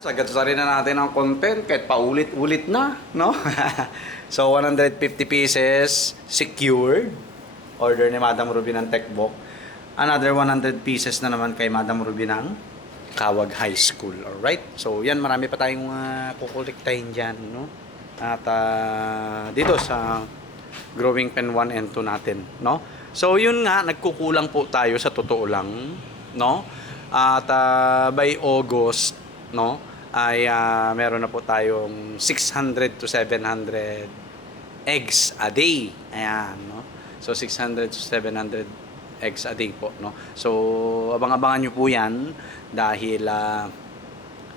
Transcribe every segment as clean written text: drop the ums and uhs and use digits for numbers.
Sagad-sari na natin ang content kahit paulit-ulit na, no? So, 150 pieces secured. Order ni Madam Ruby ng Techbook. Another 100 pieces na naman kay Madam Ruby ng Kawag High School. Alright? So, yan. Marami pa tayong kukuliktahin dyan, no? At dito sa Growing Pen 1 and 2 natin, no? So, yun nga. Nagkukulang po tayo sa totoo lang, no? At by August, no? Ay meron na po tayong 600 to 700 eggs a day. Ayan, no? So 600 to 700 eggs a day po, no? So abang-abangan nyo po 'yan dahil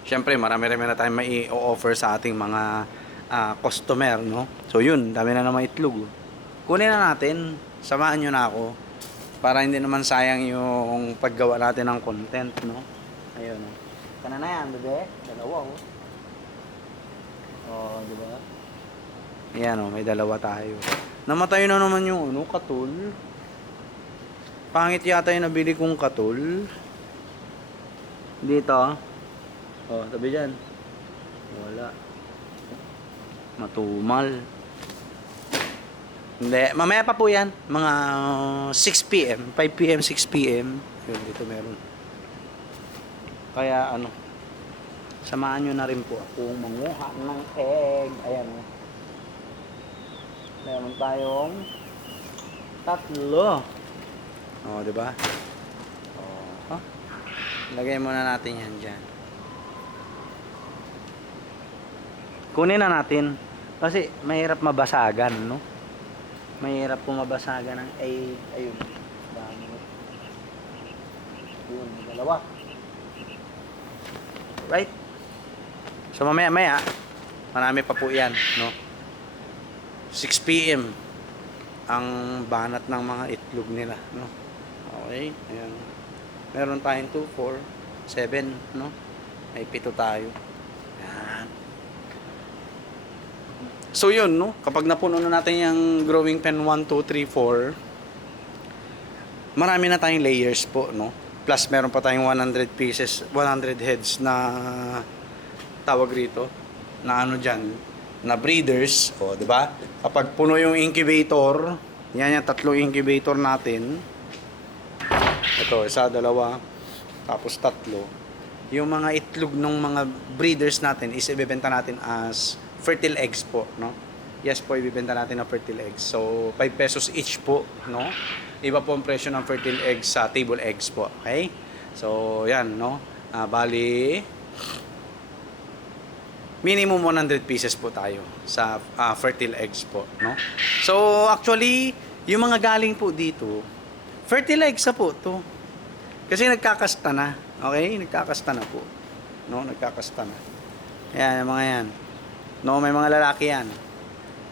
syempre marami-rami na tayong mai-offer sa ating mga customer, no? So yun, dami na naman itlog. Kunin na natin, samahan nyo na ako para hindi naman sayang yung paggawa natin ng content, no? Ayun, no? Kana na yan, bebe. Dalawa, oh. Oh, di ba? Ayan, oh, may dalawa tayo. Namatay na naman yung, katul. Pangit yata yung nabili kong katul. Dito, oh, tabi dyan. Wala. Matumal. Hindi, mamaya pa po yan. Mga 6 p.m. 5 p.m., 6 p.m. Yun, dito meron. Kaya samahan nyo na rin po akong manguha ng egg. Ayan. Meron tayong 3. Oh, di ba? Oh. Lagay muna natin yan dyan. Kunin na natin. Kasi mahirap mabasagan, no? Mahirap po mabasagan ng egg. Ayun. Dami. Yun, dalawa. Right? So mamaya-maya, marami pa po yan, no? 6 p.m. ang banat ng mga itlog nila, no? Okay, ayan. Meron tayong 2, 4, 7, no? May 7 tayo. Ayan. So yun, no? Kapag napuno na natin yung Growing Pen 1, 2, 3, 4, marami na tayong layers po, no? Plus meron pa tayong 100 pieces, 100 heads na tawag rito na dyan, na breeders, o di ba? Kapag puno yung incubator, yan yung 3 incubator natin. Ito, 1, 2, tapos 3. Yung mga itlog ng mga breeders natin is ibebenta natin as fertile eggs po, no? Yes po, ibebenta natin na fertile eggs. So 5 pesos each po, no? Iba po ang presyo ng fertile eggs sa table eggs po. Okay? So, yan, no? Bali, minimum 100 pieces po tayo sa fertile eggs po, no? So, actually, yung mga galing po dito, fertile eggs na po to. Kasi nagkakasta na. Okay? Nagkakasta na po. No? Nagkakasta na. Yan, yung mga yan. No? May mga lalaki yan.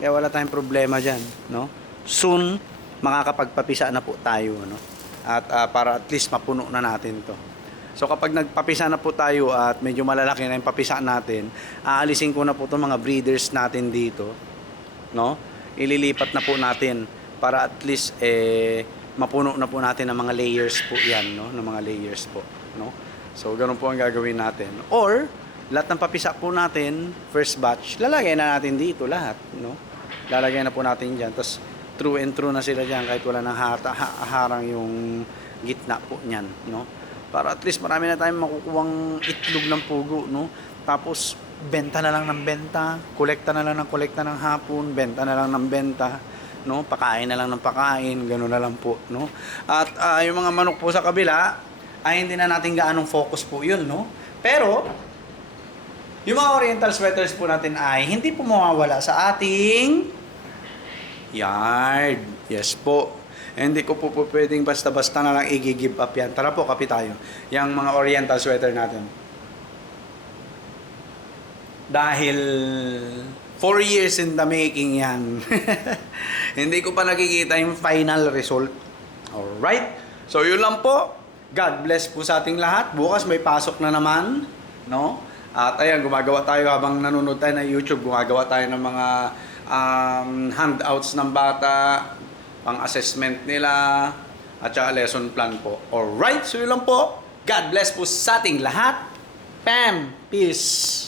Kaya wala tayong problema dyan, no? Soon, makakapagpapisa na po tayo, no? At para at least mapuno na natin to. So kapag nagpapisa na po tayo at medyo malalaki na yung papisa natin, aalisin ko na po itong mga breeders natin dito, no? Ililipat na po natin para at least mapuno na po natin ng mga layers po yan, no? Ng mga layers po, no? So ganun po ang gagawin natin. Or lahat ng papisa po natin, first batch, lalagay na natin dito lahat, no? Lalagay na po natin dyan. Tapos true and true na sila dyan kahit wala nang harang yung gitna po niyan, no? Para at least marami na tayong makukuhang itlog ng pugo, no? Tapos benta na lang ng benta, kolekta na lang ng kolekta ng hapon, benta na lang ng benta, no? Pakain na lang ng pakain, gano'n na lang po, no? At yung mga manok po sa kabila ay hindi na natin gaanong focus po yun, no? Pero yung mga oriental sweaters po natin ay hindi po mawawala sa ating yard. Yes po. Hindi ko po pwedeng basta-basta na lang i-give up yan. Tara po, kape tayo. Yung mga oriental sweater natin. Dahil 4 years in the making yan. Hindi ko pa nakikita yung final result. Alright? So yun lang po. God bless po sa ating lahat. Bukas may pasok na naman. No? At ayan, gumagawa tayo habang nanonood tayo ng YouTube. Gumagawa tayo ng mga handouts ng bata, pang assessment nila, at saka lesson plan po. Alright, so yun lang po. God bless po sa ating lahat. Pam, peace.